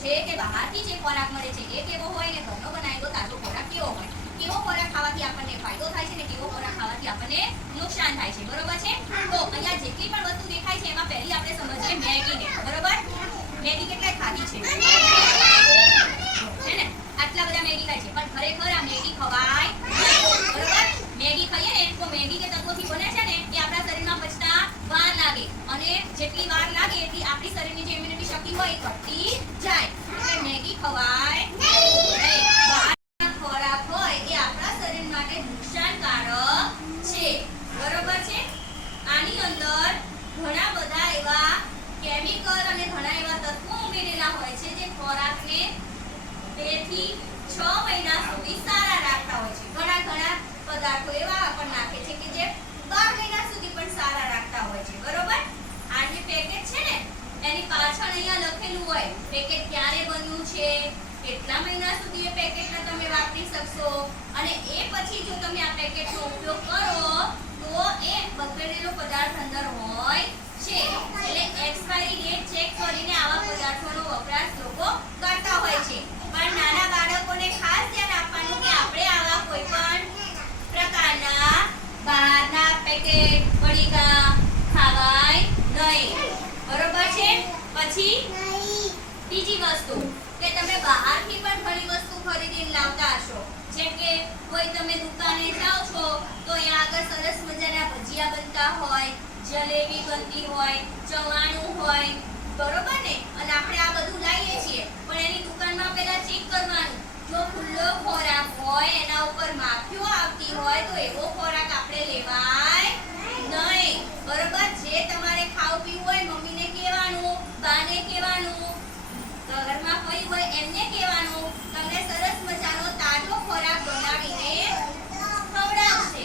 છે કે બહારથી જે ખોરાક મળે છે, એ કેવો હોય ને ઘરનો બનાવેલો તાજો ખોરાક કેવો હોય, કેવો ખોરાક ખાવાથી આપણને ફાયદો થાય છે ને કેવો ખોરાક ખાવાથી આપણને નુકસાન થાય છે, બરોબર છે? તો અહીંયા જેટલી પણ વસ્તુ દેખાય છે, એમાં પહેલી આપણે સમજીએ મેગીને બરોબર? મેગી કેટલા ખાધી છે? છે ને? આટલા બધા મેગી ખાય છે, પણ ખરેખર આ મેગી ખવાય. બરોબર? મેગી ખાઈએ ને, તો મેગી જે તત્વોથી બને છે ને, એ આપણા શરીરમાં પચતા વાર લાગે, અને જેટલી વાર લાગે એટલી આપણી શરીરની જે ઇમ્યુનિટી શક્તિ હોય એ ઘટતી જાય એટલે મેગી ખવાય નહીં. બહારના ખોરાક હોય એ આપણા શરીર માટે નુકસાનકારક છે બરોબર છે આની અંદર ઘણા બધા એવા કેમિકલ અને ઘણા એવા તત્વો ઉમેરેલા હોય છે જે ખોરાકને બેથી છ મહિના સુધી સારા રાખતા હોય છે ઘણા ઘણા પદાર્થો એવા પણ નાખે છે કે જે બાર મહિના સુધી પણ સારા રાખતા હોય છે બરોબર આ જે પેકેટ છે ને એની પાછળ અહીંયા લખેલું હોય પેકેટ ક્યારે બન્યું છે કેટલા મહિના સુધી એ પેકેટને તમે વાપરી શકશો. અને એ પછી જો તમે આ પેકેટનો ઉપયોગ કરો, તો એ બગડેલો પદાર્થ અંદર હોય છે. એટલે એક્સપાયરી ડેટ ચેક કરીને આવા પદાર્થોનો વપરાશ લોકો કરતા હોય છે. પણ નાના બાળકોને ખાસ ધ્યાન આપવાનું કે આપણે આવા કોઈ પણ પ્રકારના બહારના પેકેટ પડીકા ખાવાય નહીં. બરોબર છે? પછી બીજી વસ્તુ કે તમે બહારથી પણ ઘણી વસ્તુ ખરીદીને લાવતા હશો જેમ કે કોઈ તમે દુકાને જાઓ છો, તો અહીંયા આગળ સરસ મજાના ભજીયા બનતા હોય, જલેબી બનતી હોય, ચવાણું હોય, બરોબર ને? અને આપણે આ બધું લાવીએ છીએ પણ એની દુકાનમાં પહેલા ચેક કરવાનું જો ખુલ્લો ખોરાક હોય એના ઉપર માખીઓ આવતી હોય તો એવો ખોરાક આપણે લેવાય નહીં બરોબર જે તમારે ખાવું પીવું હોય મમ્મીને કહેવાનું બાને કહેવાનું ઘરમાં કોઈ હોય એમને કહેવાનું તમને સરસ મજાનો તાજો ખોરાક બનાવીને ખવડાવશે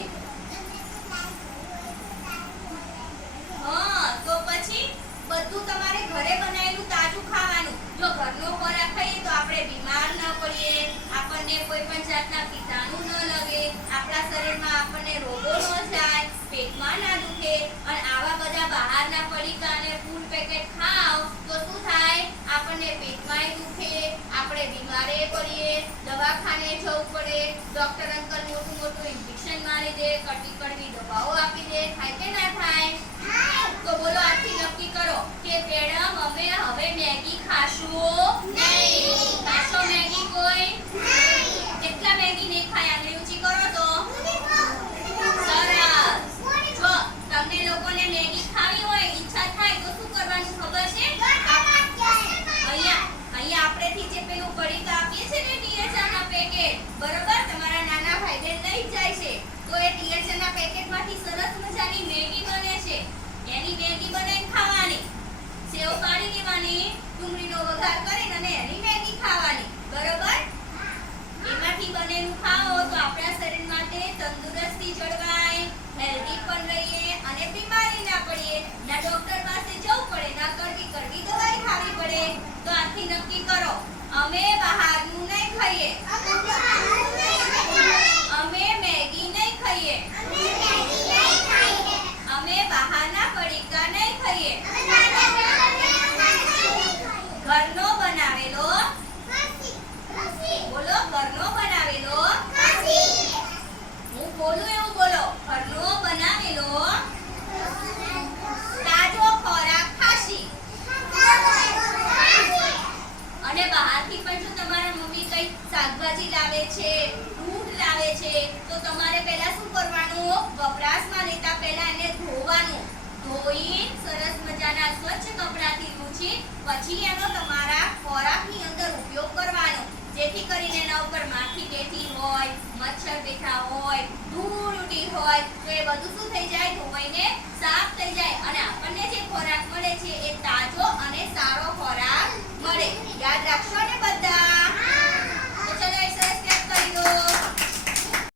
હા તો પછી બધું તમારે ઘરે બનાવેલું તાજું ખાવાનું જો ઘરનો ખોરાક ખાઈએ તો આપણે બીમાર ન પડીએ આપણને કોઈ પણ જાતના કીટાણુ ન લાગે, આપણા શરીરમાં આપણને રોગો ન જાય પેટમાં ના દુખે, અને આવા બધા બહારના પડીકા ફૂડ પેકેટ ખાવ તો શું થાય? આપણને પેટમાંય દુખે, આપણે બીમારે પડીએ, દવાખાને જવું પડે ડોક્ટર અંકલ મોટું મોટું ઇન્જેક્શન મારી દે, કડવી કડવી દવાઓ આપી દે, થાય કે ના થાય? તો બોલો આજથી નક્કી કરો કે મેડમ, અમે હવે મેગી ખાશું નહીં ખાશો મેગી કોઈ કેટલા મેગી નહીં ખાય આટલી ઊંચી કરો તો સરસ જો તમને લોકોને મેગી ખાવી હોય ઈચ્છા થાય તો શું કરવાનું ખબર છે અહીંયા અહીંયા આપણેથી જે પેલું પડીકા આપીએ છે ને ટીએચઆર ના પેકેટ બરોબર તમારા નાના ભાઈ બેન લઈ જ જાય છે તો એ ટીએચઆર ના પેકેટમાંથી સરસ મેગી બને છે. એની મેગી બનાવીને ખાવાની. સેવ પાડી દેવાની ડુંગળીનો વઘાર કરીને અને એનો તમારા ખોરાકની અંદર ઉપયોગ કરવાનો. જેથી કરીને એના ઉપર માખી બેઠી હોય, મચ્છર બેઠા હોય, ધૂળ ઉડી હોય, તો એ બધું શું થઈ જાય? ધોવાઈને સાફ થઈ જાય. અને આપણને